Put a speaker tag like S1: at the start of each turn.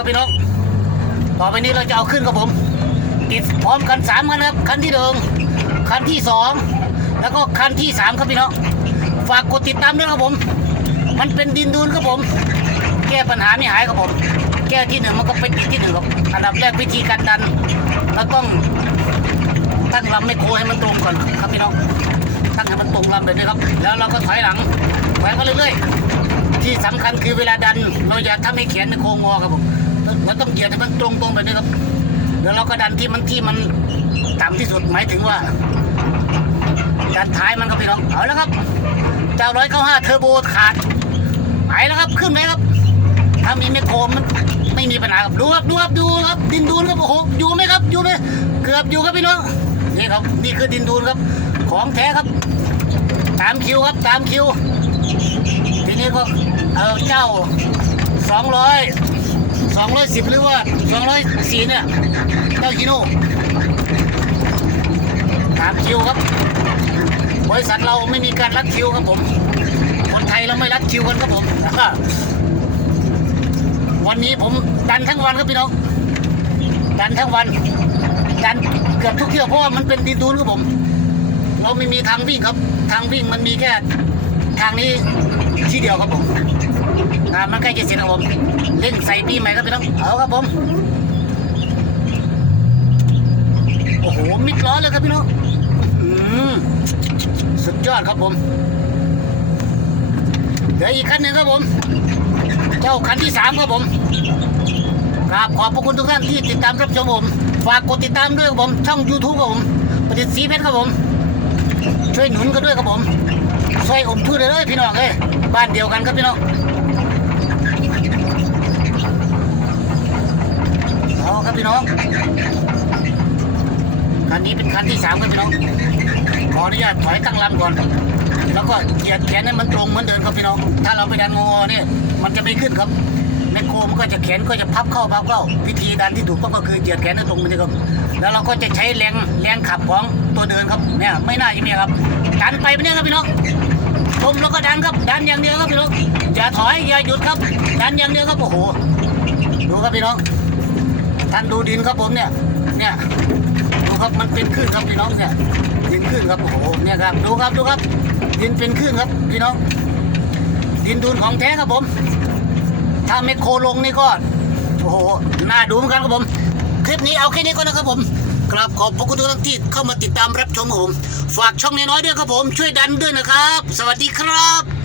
S1: ครับพี่น้อง ต่อไปนี้เราจะเอาขึ้นครับผม ติดพร้อมกันสามคันครับ คันที่หนึ่งคันที่สองแล้วก็คันที่สามครับพี่น้อง ฝากกดติดตามด้วยครับผม มันเป็นดินดูนครับผม แก้ปัญหาไม่หายครับผม แก้ที่หนึ่งมันก็เป็นที่หนึ่งครับ อันดับแรกวิธีการดัน เราต้องตั้งลำไม่โคให้มันตรงก่อนครับพี่น้อง ตั้งให้มันตรงลำแบบนี้ครับ แล้วเราก็ถอยหลังถอยมาเรื่อยๆที่สำคัญคือเวลาดัน เราอย่าทำให้แขนมันโค้งงอครับผม เราต้องเหยียดให้มันตรงๆแบบนี้ครับเดี๋ยวเราก็ดันที่มันที่มันต่ำที่สุดหมายถึงว่าดันท้ายมันครับพี่น้องเอาแล้วครับเจ้าร้อยเก้าห้าเทอร์โบขาดไปแล้วครับขึ้นไหมครับ ถ้ามีไม่โครมันไม่มีปัญหาครับดูครับดูครับดูครับ ดินดูนครับโอ้โหอยู่ไหมครับอยู่ไหมเกือบอยู่ครับพี่น้องนี่ครับนี่คือดินดูนครับ ของแท้ครับ ตามคิวครับตามคิว ทีนี้ก็เอาเจ้าสองร้อย สองร้อยสิบหรือว่าสองร้อยสี่เนี่ยเจ้าฮิโน่ตามคิวครับ บริษัทเราไม่มีการรัดคิวครับผม คนไทยเราไม่รัดคิวกันครับผม วันนี้ผมดันทั้งวันครับพี่น้อง ดันทั้งวัน ดันเกือบทุกเที่ยวเพราะว่ามันเป็นดินดูนครับผม เราไม่มีทางวิ่งครับ ทางวิ่งมันมีแค่ ทางนี้ที่เดียวครับผมงานมันใกล้จะเสร็จครับผมเร่งใส่ปีใหม่ครับพี่น้องเอาครับผมโอ้โหมิดล้อเลยครับพี่น้องอืมสุดยอดครับผมเดี๋ยวอีกคันหนึ่งครับผม เจ้าคันที่สามครับผมกราบขอบพระคุณทุกท่านที่ติดตามรับชมผมฝากกดติดตามด้วยครับผม ช่อง YouTube ครับผมประดิษฐ์สีเพชรครับผม ช่วยหนุนกันด้วยครับผม ซอยอมพืชเลยเด้อพี่น้องเอ้ยบ้านเดียวกันครับพี่น้องเอาครับพี่น้องคันนี้เป็นคันที่สามครับพี่น้องขออนุญาตถอยตั้งลำก่อน แล้วก็เหยียดแขนให้มันตรงเหมือนเดิมครับพี่น้อง ถ้าเราไปดันงอเนี่ยมันจะไม่ขึ้นครับ แมคโครมันก็จะแขนก็จะพับเข้าพับเข้าวิธีดันที่ถูกต้องก็คือเหยียดแขนให้ตรงเหมือนเดิมครับแล้วเราก็จะใช้แรงแรงขับของตัวเดินครับเนี่ยไม่น่าจะมีครับดันไปเนี่ยครับพี่น้องชมแล้วก็ดันครับดันอย่างเดียวครับพี่น้องอย่าถอยอย่าหยุดครับ ดันอย่างเดียวครับโอ้โหดูครับพี่น้องท่านดูดินครับผมเนี่ยเนี่ยดูครับมันเป็นคลื่นครับพี่น้องเนี่ยดินคลื่นครับโอ้โหเนี่ยครับดูครับดูครับดินเป็นคลื่นครับพี่น้องดินดูนของแท้ครับผม ถ้าไม่โครลงนี่ก็โอ้โหน่าดูเหมือนกันครับผม คลิปนี้เอาแค่นี้ก่อนนะครับผมกราบขอบพระคุณทุกท่านที่เข้ามาติดตามรับชมผม ฝากช่องน้อยๆด้วยครับผม ช่วยดันด้วยนะครับ สวัสดีครับ